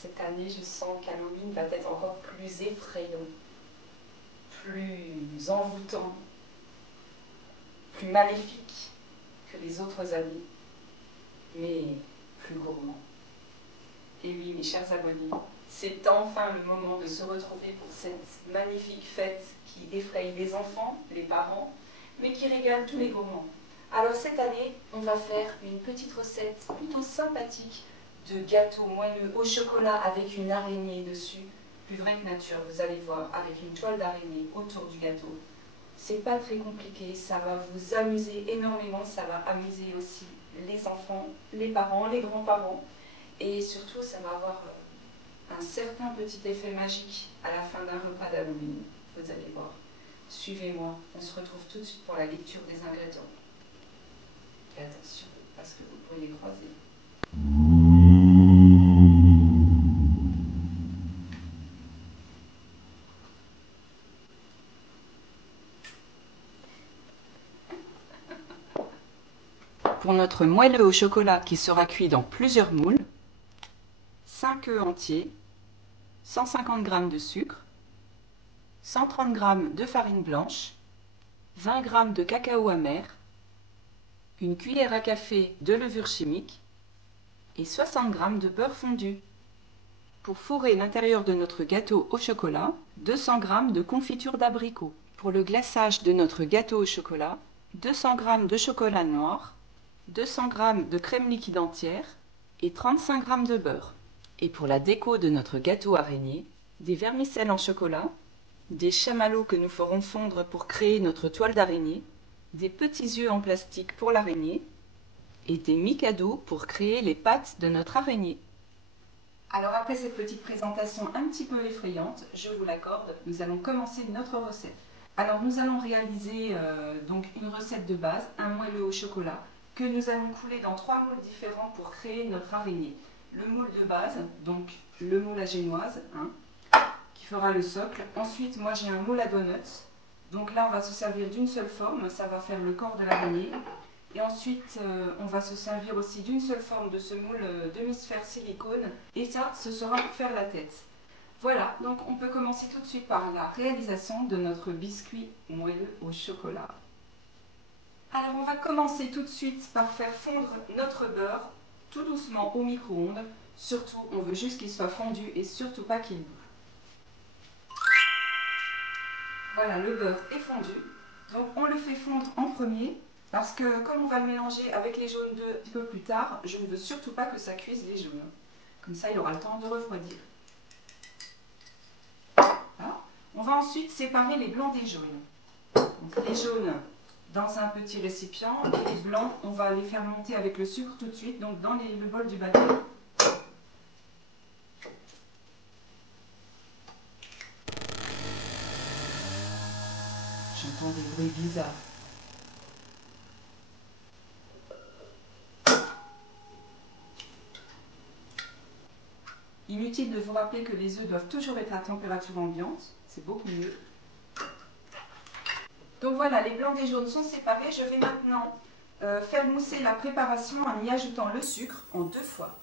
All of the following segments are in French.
Cette année, je sens qu'Halloween va être encore plus effrayant, plus envoûtant, plus maléfique que les autres années, mais plus gourmand. Et oui, mes chers abonnés, c'est enfin le moment de se retrouver pour cette magnifique fête qui effraie les enfants, les parents, mais qui régale tous les gourmands. Alors cette année, on va faire une petite recette plutôt sympathique de gâteau moelleux au chocolat avec une araignée dessus, plus vrai que nature, vous allez voir, avec une toile d'araignée autour du gâteau. C'est pas très compliqué, ça va vous amuser énormément, ça va amuser aussi les enfants, les parents, les grands-parents, et surtout ça va avoir un certain petit effet magique à la fin d'un repas d'Halloween, vous allez voir. Suivez-moi, on se retrouve tout de suite pour la lecture des ingrédients. Et attention, parce que vous pourriez les croiser. Pour notre moelleux au chocolat qui sera cuit dans plusieurs moules, 5 œufs entiers, 150 g de sucre, 130 g de farine blanche, 20 g de cacao amer, une cuillère à café de levure chimique et 60 g de beurre fondu. Pour fourrer l'intérieur de notre gâteau au chocolat, 200 g de confiture d'abricot. Pour le glaçage de notre gâteau au chocolat, 200 g de chocolat noir, 200 g de crème liquide entière et 35 g de beurre. Et pour la déco de notre gâteau araignée, des vermicelles en chocolat, des chamallows que nous ferons fondre pour créer notre toile d'araignée, des petits œufs en plastique pour l'araignée et des micados pour créer les pattes de notre araignée. Alors après cette petite présentation un petit peu effrayante, je vous l'accorde, nous allons commencer notre recette. Alors nous allons réaliser donc une recette de base, un moelleux au chocolat, que nous allons couler dans 3 moules différents pour créer notre araignée. Le moule de base, donc le moule à génoise, qui fera le socle. Ensuite, moi j'ai un moule à donuts. Donc là, on va se servir d'une seule forme, ça va faire le corps de l'araignée. Et ensuite, on va se servir aussi d'une seule forme de ce moule demi-sphère silicone. Et ça, ce sera pour faire la tête. Voilà, donc on peut commencer tout de suite par la réalisation de notre biscuit moelleux au chocolat. Alors on va commencer tout de suite par faire fondre notre beurre tout doucement au micro-ondes. Surtout, on veut juste qu'il soit fondu et surtout pas qu'il boue. Voilà, le beurre est fondu. Donc on le fait fondre en premier parce que comme on va le mélanger avec les jaunes d'œufs un petit peu plus tard, je ne veux surtout pas que ça cuise les jaunes. Comme ça, il aura le temps de refroidir. Voilà. On va ensuite séparer les blancs des jaunes. Donc les jaunes dans un petit récipient et les blancs, on va les faire monter avec le sucre tout de suite, donc dans le bol du bateau. J'entends des bruits bizarres. Inutile de vous rappeler que les œufs doivent toujours être à température ambiante, c'est beaucoup mieux. Donc voilà, les blancs des jaunes sont séparés. Je vais maintenant faire mousser la préparation en y ajoutant le sucre en 2 fois.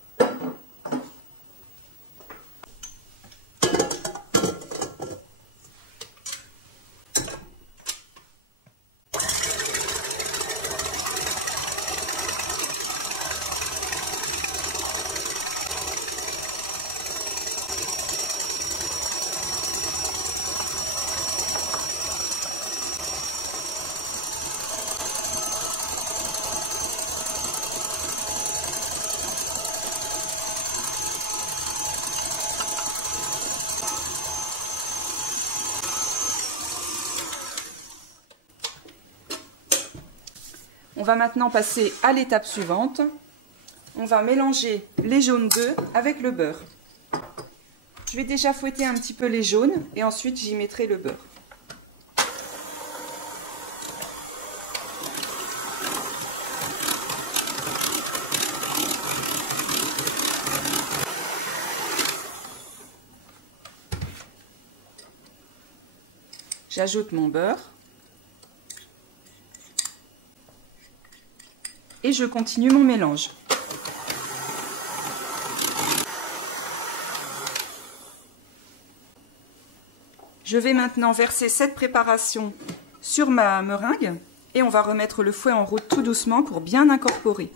On va maintenant passer à l'étape suivante. On va mélanger les jaunes d'œufs avec le beurre. Je vais déjà fouetter un petit peu les jaunes et ensuite j'y mettrai le beurre. J'ajoute mon beurre. Et je continue mon mélange. Je vais maintenant verser cette préparation sur ma meringue et on va remettre le fouet en route tout doucement pour bien incorporer.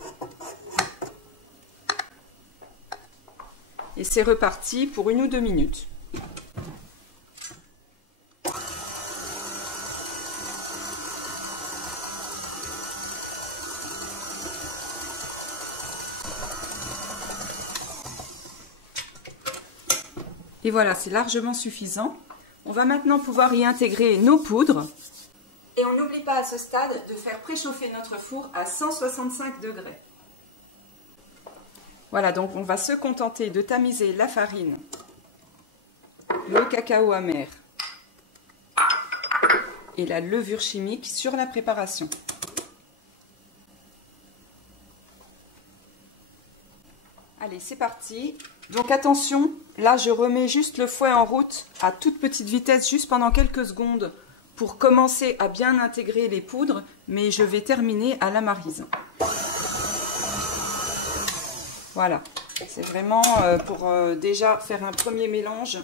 Et c'est reparti pour 1 ou 2 minutes. Et voilà, c'est largement suffisant. On va maintenant pouvoir y intégrer nos poudres. Et on n'oublie pas à ce stade de faire préchauffer notre four à 165 degrés. Voilà, donc on va se contenter de tamiser la farine, le cacao amer et la levure chimique sur la préparation. Allez, c'est parti. Donc attention, là je remets juste le fouet en route à toute petite vitesse, juste pendant quelques secondes, pour commencer à bien intégrer les poudres, mais je vais terminer à la maryse. Voilà, c'est vraiment pour déjà faire un premier mélange.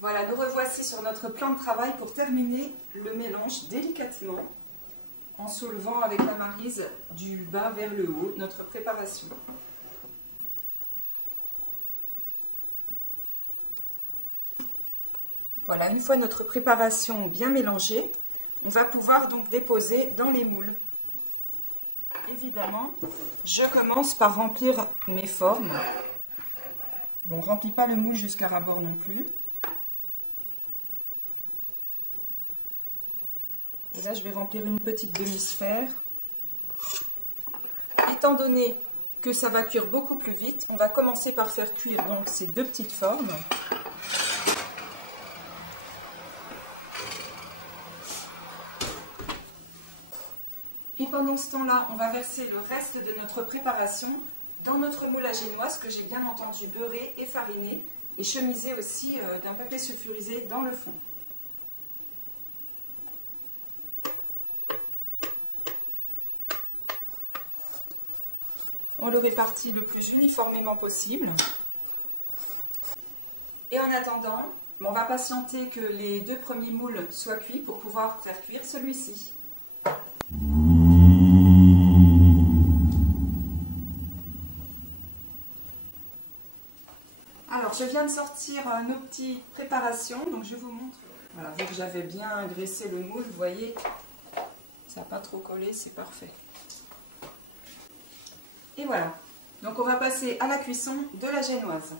Voilà, nous revoici sur notre plan de travail pour terminer le mélange délicatement, en soulevant avec la maryse du bas vers le haut notre préparation. Voilà, une fois notre préparation bien mélangée, on va pouvoir donc déposer dans les moules. Évidemment, je commence par remplir mes formes. Bon, on ne remplit pas le moule jusqu'à ras-bord non plus. Et là, je vais remplir une petite demi-sphère. Étant donné que ça va cuire beaucoup plus vite, on va commencer par faire cuire donc ces 2 petites formes. Et pendant ce temps-là, on va verser le reste de notre préparation dans notre moule à génoise que j'ai bien entendu beurré et fariné et chemisé aussi d'un papier sulfurisé dans le fond. On le répartit le plus uniformément possible. Et en attendant, on va patienter que les 2 premiers moules soient cuits pour pouvoir faire cuire celui-ci. Alors, je viens de sortir nos petites préparations, donc je vous montre. Voilà, vu que j'avais bien graissé le moule, vous voyez, ça n'a pas trop collé, c'est parfait. Et voilà, donc on va passer à la cuisson de la génoise.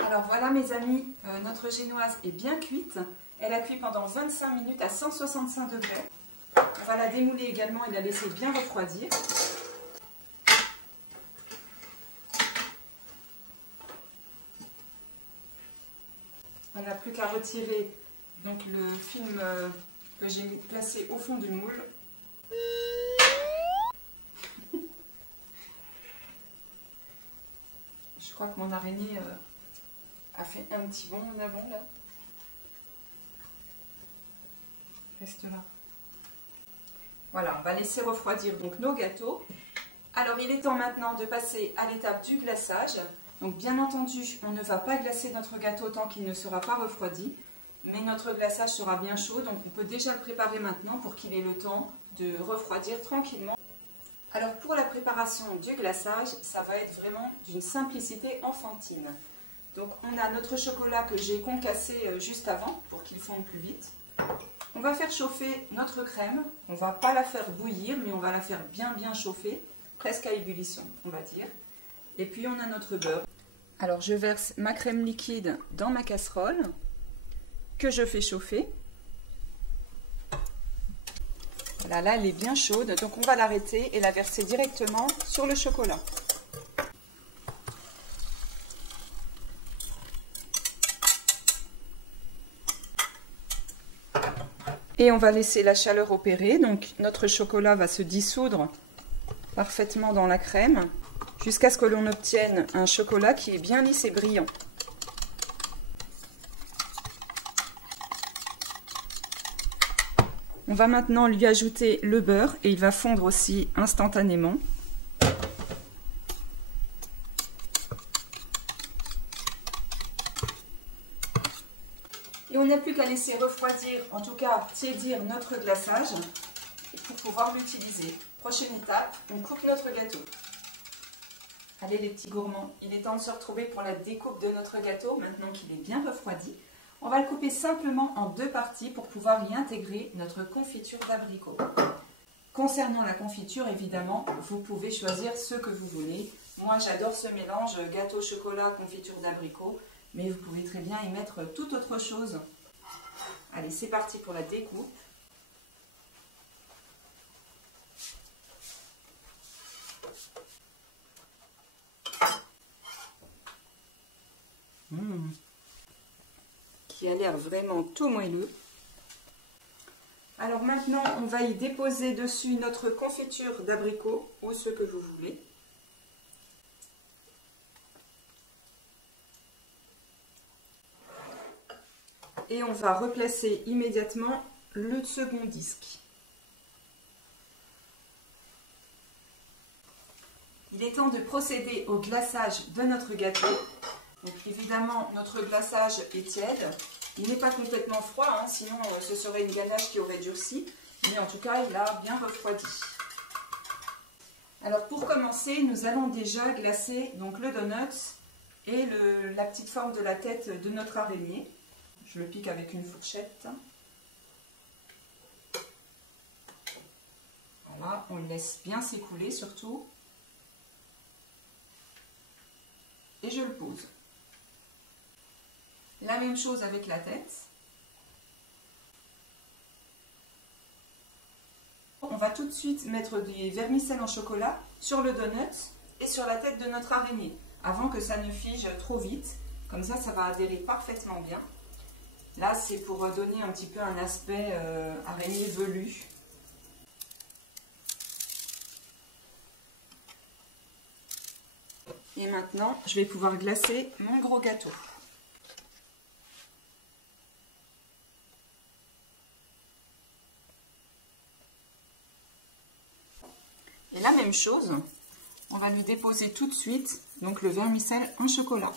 Alors voilà mes amis, notre génoise est bien cuite. Elle a cuit pendant 25 minutes à 165 degrés. On va la démouler également et la laisser bien refroidir. On n'a plus qu'à retirer donc, le film que j'ai placé au fond du moule. Je crois que mon araignée a fait un petit bond en avant là. Reste là. Voilà, on va laisser refroidir donc nos gâteaux. Alors il est temps maintenant de passer à l'étape du glaçage. Donc bien entendu, on ne va pas glacer notre gâteau tant qu'il ne sera pas refroidi. Mais notre glaçage sera bien chaud, donc on peut déjà le préparer maintenant pour qu'il ait le temps de refroidir tranquillement. Alors pour la préparation du glaçage, ça va être vraiment d'une simplicité enfantine. Donc on a notre chocolat que j'ai concassé juste avant pour qu'il fonde plus vite. On va faire chauffer notre crème. On ne va pas la faire bouillir, mais on va la faire bien chauffer, presque à ébullition, on va dire. Et puis on a notre beurre. Alors je verse ma crème liquide dans ma casserole que je fais chauffer. Voilà, là elle est bien chaude, donc on va l'arrêter et la verser directement sur le chocolat. Et on va laisser la chaleur opérer, donc notre chocolat va se dissoudre parfaitement dans la crème jusqu'à ce que l'on obtienne un chocolat qui est bien lisse et brillant. On va maintenant lui ajouter le beurre et il va fondre aussi instantanément. plus qu'à laisser refroidir, en tout cas tiédir notre glaçage pour pouvoir l'utiliser. Prochaine étape, on coupe notre gâteau. Allez les petits gourmands, il est temps de se retrouver pour la découpe de notre gâteau, maintenant qu'il est bien refroidi. On va le couper simplement en 2 parties pour pouvoir y intégrer notre confiture d'abricot. Concernant la confiture, évidemment, vous pouvez choisir ce que vous voulez. Moi, j'adore ce mélange gâteau chocolat, confiture d'abricot, mais vous pouvez très bien y mettre toute autre chose. Allez, c'est parti pour la découpe. Qui a l'air vraiment tout moelleux. Alors maintenant, on va y déposer dessus notre confiture d'abricot ou ce que vous voulez. Et on va replacer immédiatement le second disque. Il est temps de procéder au glaçage de notre gâteau. Donc évidemment, notre glaçage est tiède. Il n'est pas complètement froid, hein, sinon ce serait une ganache qui aurait durci. Mais en tout cas, il a bien refroidi. Alors pour commencer, nous allons déjà glacer donc, le donut et la petite forme de la tête de notre araignée. Je le pique avec une fourchette. Voilà, on le laisse bien s'écouler surtout. Et je le pose. La même chose avec la tête. On va tout de suite mettre des vermicelles en chocolat sur le donut et sur la tête de notre araignée, avant que ça ne fige trop vite. Comme ça, ça va adhérer parfaitement bien. Là, c'est pour donner un petit peu un aspect araignée velue. Et maintenant, je vais pouvoir glacer mon gros gâteau. Et la même chose, on va lui déposer tout de suite donc le vermicelle en chocolat.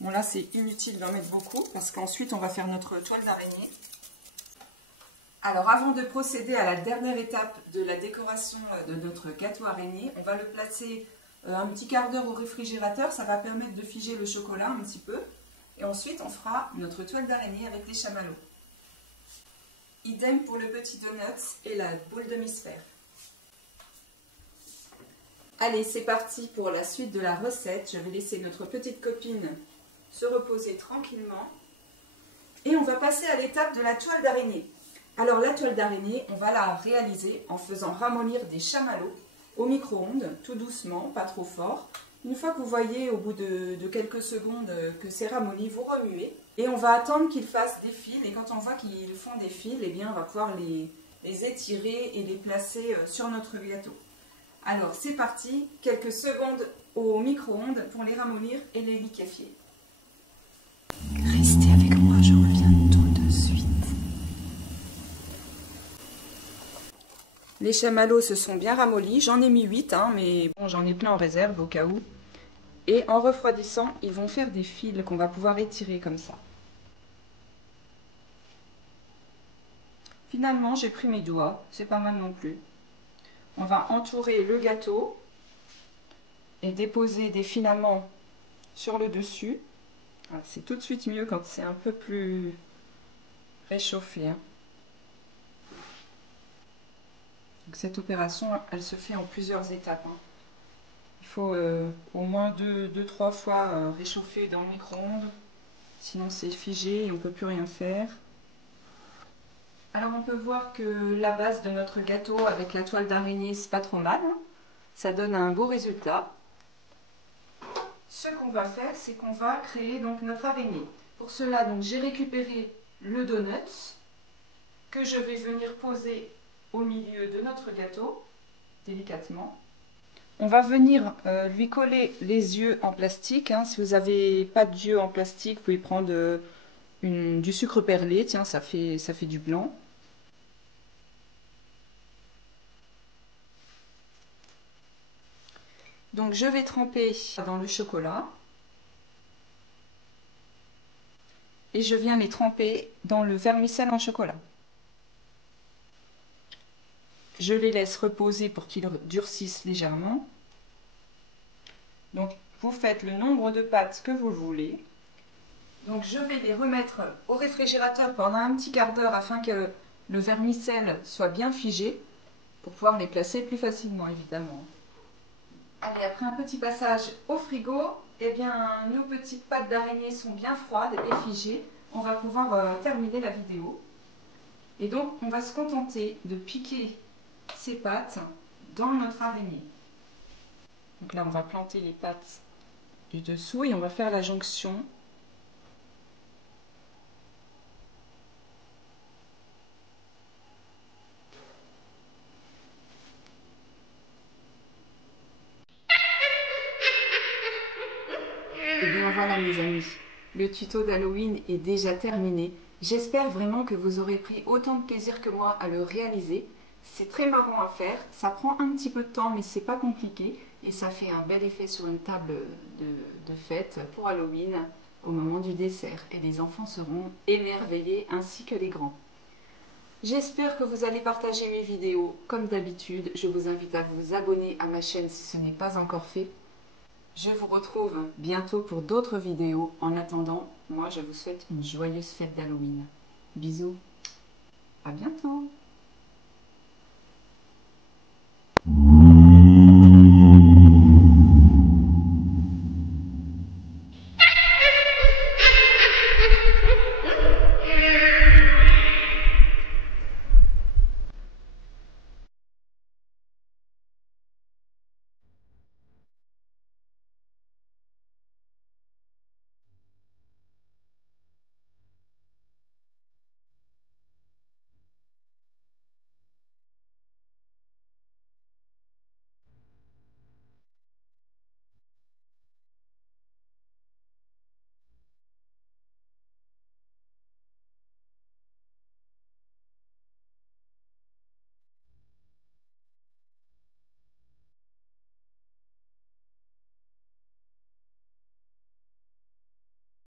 Bon là c'est inutile d'en mettre beaucoup parce qu'ensuite on va faire notre toile d'araignée. Alors avant de procéder à la dernière étape de la décoration de notre gâteau araignée, on va le placer un petit quart d'heure au réfrigérateur, ça va permettre de figer le chocolat un petit peu. Et ensuite on fera notre toile d'araignée avec les chamallows. Idem pour le petit donut et la boule demi-sphère. Allez, c'est parti pour la suite de la recette. Je vais laisser notre petite copine se reposer tranquillement. Et on va passer à l'étape de la toile d'araignée. Alors la toile d'araignée, on va la réaliser en faisant ramollir des chamallows au micro-ondes, tout doucement, pas trop fort. Une fois que vous voyez au bout de quelques secondes que c'est ramolli, vous remuez. Et on va attendre qu'ils fassent des fils. Et quand on voit qu'ils font des fils, eh bien, on va pouvoir les étirer et les placer sur notre gâteau. Alors c'est parti, quelques secondes au micro-ondes pour les ramollir et les liquéfier. Restez avec moi, je reviens tout de suite. Les chamallows se sont bien ramollis, j'en ai mis 8, hein, mais bon, j'en ai plein en réserve au cas où. Et en refroidissant, ils vont faire des fils qu'on va pouvoir étirer comme ça. Finalement, j'ai pris mes doigts, c'est pas mal non plus. On va entourer le gâteau et déposer des filaments sur le dessus. C'est tout de suite mieux quand c'est un peu plus réchauffé. Hein. Donc cette opération, elle se fait en plusieurs étapes. Hein. Il faut au moins 2-3 fois réchauffer dans le micro-ondes. Sinon c'est figé et on ne peut plus rien faire. Alors on peut voir que la base de notre gâteau avec la toile d'araignée, c'est pas trop mal. Hein. Ça donne un beau résultat. Ce qu'on va faire, c'est qu'on va créer donc notre araignée. Pour cela, donc j'ai récupéré le donut que je vais venir poser au milieu de notre gâteau, délicatement. On va venir lui coller les yeux en plastique. Hein. Si vous n'avez pas d'yeux en plastique, vous pouvez prendre du sucre perlé. Tiens, ça fait du blanc. Donc je vais tremper dans le chocolat. et je viens les tremper dans le vermicelle en chocolat. Je les laisse reposer pour qu'ils durcissent légèrement. Donc vous faites le nombre de pâtes que vous voulez. Donc je vais les remettre au réfrigérateur pendant un petit quart d'heure afin que le vermicelle soit bien figé pour pouvoir les placer plus facilement évidemment. Allez, après un petit passage au frigo, eh bien, nos petites pâtes d'araignée sont bien froides et figées. On va pouvoir terminer la vidéo. Et donc, on va se contenter de piquer ces pâtes dans notre araignée. Donc là, on va planter les pâtes du dessous et on va faire la jonction. Et bien voilà mes amis, le tuto d'Halloween est déjà terminé. J'espère vraiment que vous aurez pris autant de plaisir que moi à le réaliser. C'est très marrant à faire, ça prend un petit peu de temps mais c'est pas compliqué et ça fait un bel effet sur une table de fête pour Halloween au moment du dessert et les enfants seront émerveillés ainsi que les grands. J'espère que vous allez partager mes vidéos comme d'habitude. Je vous invite à vous abonner à ma chaîne si ce n'est pas encore fait. Je vous retrouve bientôt pour d'autres vidéos. En attendant, moi je vous souhaite une joyeuse fête d'Halloween. Bisous, à bientôt.